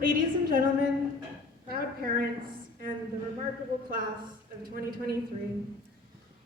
Ladies and gentlemen, proud parents, and the remarkable class of 2023,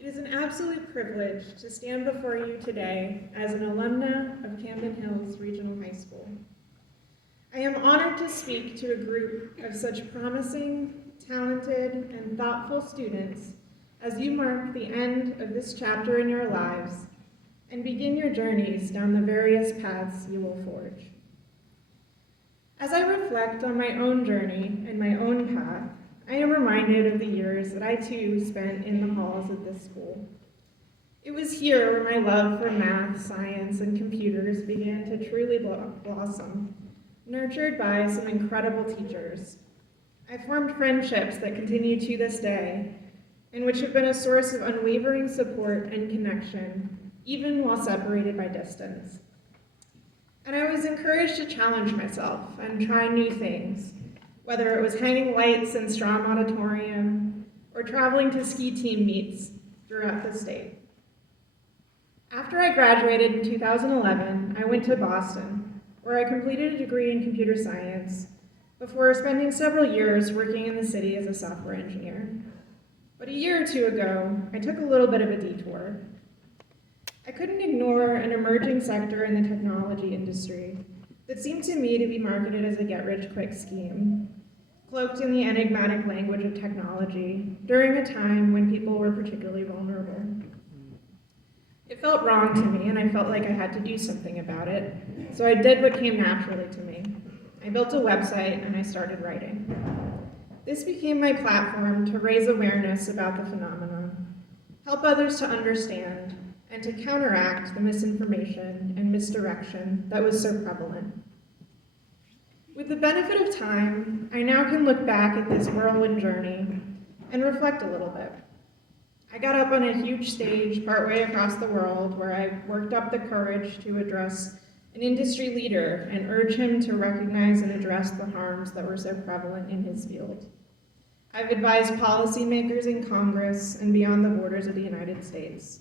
it is an absolute privilege to stand before you today as an alumna of Camden Hills Regional High School. I am honored to speak to a group of such promising, talented, and thoughtful students as you mark the end of this chapter in your lives and begin your journeys down the various paths you will forge. As I reflect on my own journey and my own path, I am reminded of the years that I too spent in the halls of this school. It was here where my love for math, science, and computers began to truly blossom, nurtured by some incredible teachers. I formed friendships that continue to this day, and which have been a source of unwavering support and connection, even while separated by distance. And I was encouraged to challenge myself and try new things, whether it was hanging lights in Strom Auditorium or traveling to ski team meets throughout the state. After I graduated in 2011, I went to Boston, where I completed a degree in computer science before spending several years working in the city as a software engineer. But a year or two ago, I took a little bit of a detour. I couldn't ignore an emerging sector in the technology industry that seemed to me to be marketed as a get-rich-quick scheme, cloaked in the enigmatic language of technology during a time when people were particularly vulnerable. It felt wrong to me, and I felt like I had to do something about it, so I did what came naturally to me. I built a website, and I started writing. This became my platform to raise awareness about the phenomenon, help others to understand, and to counteract the misinformation and misdirection that was so prevalent. With the benefit of time, I now can look back at this whirlwind journey and reflect a little bit. I got up on a huge stage partway across the world where I worked up the courage to address an industry leader and urge him to recognize and address the harms that were so prevalent in his field. I've advised policymakers in Congress and beyond the borders of the United States.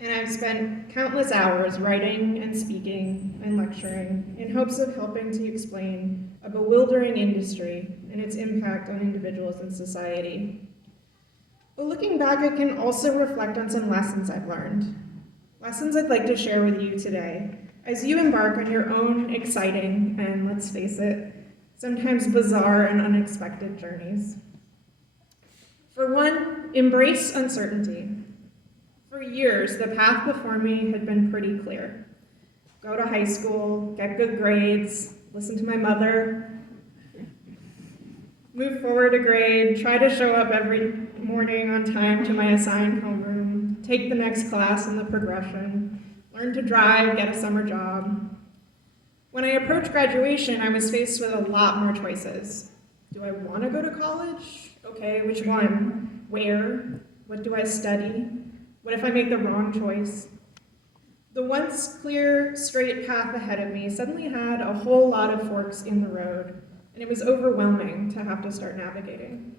And I've spent countless hours writing and speaking and lecturing in hopes of helping to explain a bewildering industry and its impact on individuals and society. But looking back, I can also reflect on some lessons I've learned. Lessons I'd like to share with you today as you embark on your own exciting and, let's face it, sometimes bizarre and unexpected journeys. For one, embrace uncertainty. For years, the path before me had been pretty clear. Go to high school, get good grades, listen to my mother, move forward a grade, try to show up every morning on time to my assigned homeroom, take the next class in the progression, learn to drive, get a summer job. When I approached graduation, I was faced with a lot more choices. Do I want to go to college? Okay, which one? Where? What do I study? What if I make the wrong choice? The once clear, straight path ahead of me suddenly had a whole lot of forks in the road, and it was overwhelming to have to start navigating.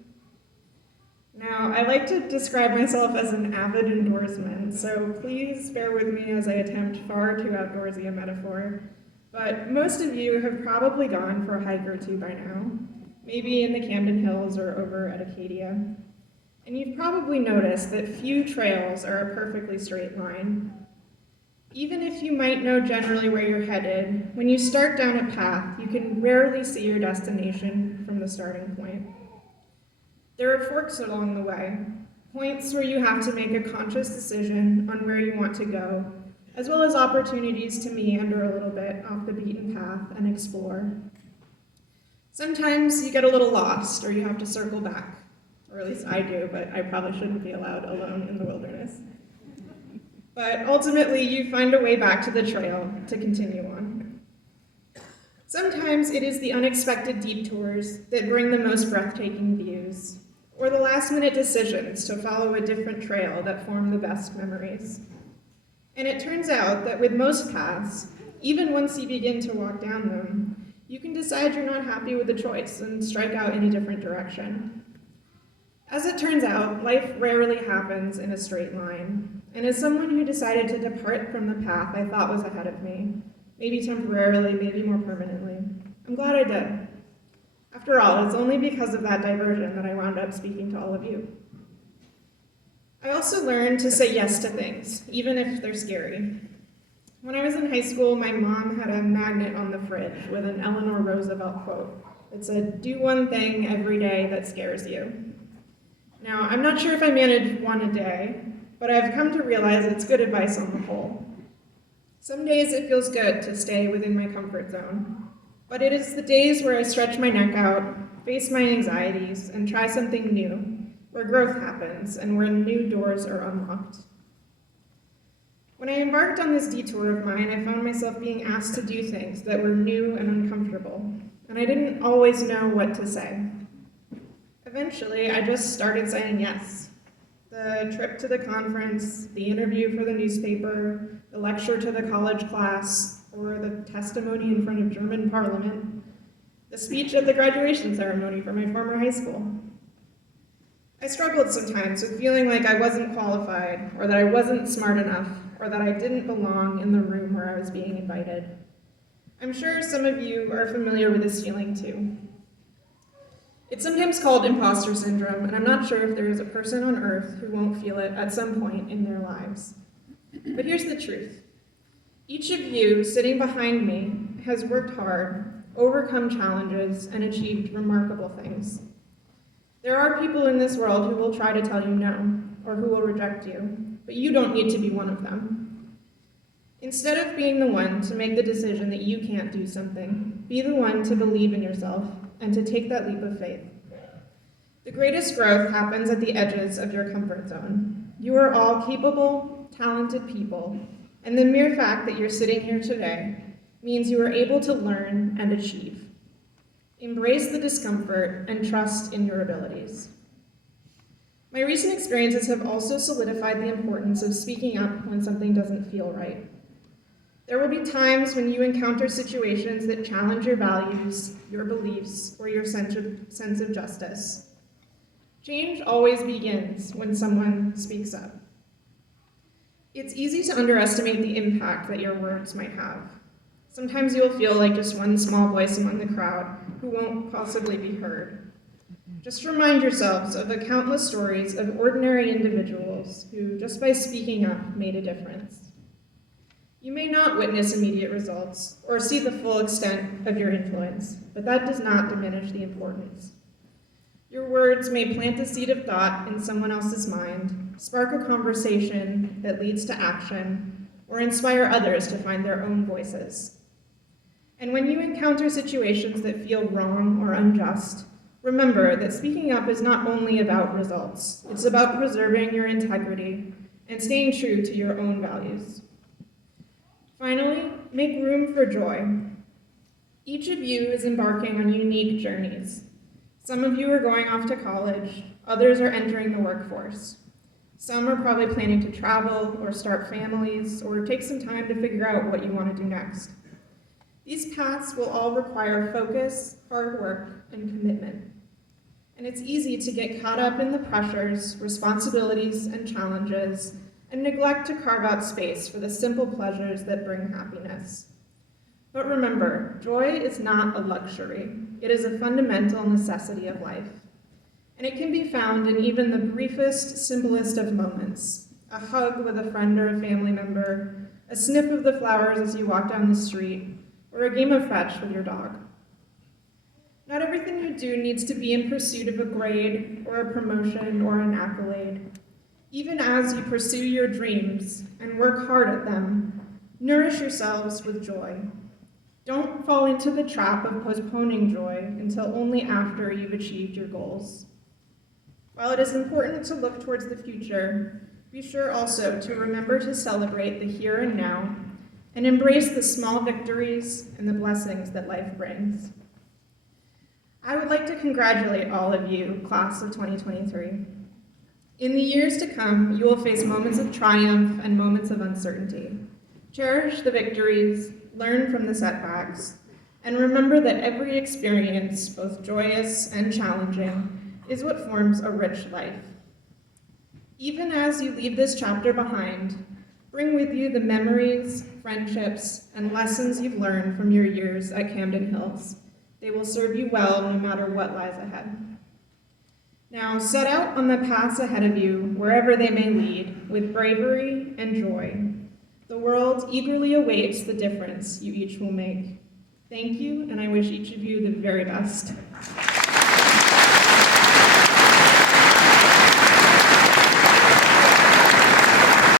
Now, I like to describe myself as an avid indoorsman, so please bear with me as I attempt far too outdoorsy a metaphor. But most of you have probably gone for a hike or two by now, maybe in the Camden Hills or over at Acadia. And you've probably noticed that few trails are a perfectly straight line. Even if you might know generally where you're headed, when you start down a path, you can rarely see your destination from the starting point. There are forks along the way, points where you have to make a conscious decision on where you want to go, as well as opportunities to meander a little bit off the beaten path and explore. Sometimes you get a little lost, or you have to circle back. Or at least I do, but I probably shouldn't be allowed alone in the wilderness. But ultimately, you find a way back to the trail to continue on. Sometimes it is the unexpected detours that bring the most breathtaking views, or the last-minute decisions to follow a different trail that form the best memories. And it turns out that with most paths, even once you begin to walk down them, you can decide you're not happy with the choice and strike out in a different direction. As it turns out, life rarely happens in a straight line, and as someone who decided to depart from the path I thought was ahead of me, maybe temporarily, maybe more permanently, I'm glad I did. After all, it's only because of that diversion that I wound up speaking to all of you. I also learned to say yes to things, even if they're scary. When I was in high school, my mom had a magnet on the fridge with an Eleanor Roosevelt quote. It said, "Do one thing every day that scares you." Now, I'm not sure if I manage one a day, but I've come to realize it's good advice on the whole. Some days it feels good to stay within my comfort zone, but it is the days where I stretch my neck out, face my anxieties, and try something new, where growth happens and where new doors are unlocked. When I embarked on this detour of mine, I found myself being asked to do things that were new and uncomfortable, and I didn't always know what to say. Eventually, I just started saying yes. The trip to the conference, the interview for the newspaper, the lecture to the college class, or the testimony in front of German parliament, the speech at the graduation ceremony for my former high school. I struggled sometimes with feeling like I wasn't qualified, or that I wasn't smart enough, or that I didn't belong in the room where I was being invited. I'm sure some of you are familiar with this feeling too. It's sometimes called imposter syndrome, and I'm not sure if there is a person on earth who won't feel it at some point in their lives. But here's the truth. Each of you sitting behind me has worked hard, overcome challenges, and achieved remarkable things. There are people in this world who will try to tell you no, or who will reject you, but you don't need to be one of them. Instead of being the one to make the decision that you can't do something, be the one to believe in yourself and to take that leap of faith. The greatest growth happens at the edges of your comfort zone. You are all capable, talented people, and the mere fact that you're sitting here today means you are able to learn and achieve. Embrace the discomfort and trust in your abilities. My recent experiences have also solidified the importance of speaking up when something doesn't feel right. There will be times when you encounter situations that challenge your values, your beliefs, or your sense of justice. Change always begins when someone speaks up. It's easy to underestimate the impact that your words might have. Sometimes you'll feel like just one small voice among the crowd who won't possibly be heard. Just remind yourselves of the countless stories of ordinary individuals who, just by speaking up, made a difference. You may not witness immediate results or see the full extent of your influence, but that does not diminish the importance. Your words may plant a seed of thought in someone else's mind, spark a conversation that leads to action, or inspire others to find their own voices. And when you encounter situations that feel wrong or unjust, remember that speaking up is not only about results, it's about preserving your integrity and staying true to your own values. Finally, make room for joy. Each of you is embarking on unique journeys. Some of you are going off to college, others are entering the workforce. Some are probably planning to travel or start families or take some time to figure out what you want to do next. These paths will all require focus, hard work, and commitment. And it's easy to get caught up in the pressures, responsibilities, and challenges, and neglect to carve out space for the simple pleasures that bring happiness. But remember, joy is not a luxury. It is a fundamental necessity of life. And it can be found in even the briefest, simplest of moments. A hug with a friend or a family member, a sniff of the flowers as you walk down the street, or a game of fetch with your dog. Not everything you do needs to be in pursuit of a grade or a promotion or an accolade. Even as you pursue your dreams and work hard at them, nourish yourselves with joy. Don't fall into the trap of postponing joy until only after you've achieved your goals. While it is important to look towards the future, be sure also to remember to celebrate the here and now and embrace the small victories and the blessings that life brings. I would like to congratulate all of you, class of 2023. In the years to come, you will face moments of triumph and moments of uncertainty. Cherish the victories, learn from the setbacks, and remember that every experience, both joyous and challenging, is what forms a rich life. Even as you leave this chapter behind, bring with you the memories, friendships, and lessons you've learned from your years at Camden Hills, They will serve you well no matter what lies ahead. Now set out on the paths ahead of you, wherever they may lead, with bravery and joy. The world eagerly awaits the difference you each will make. Thank you, and I wish each of you the very best.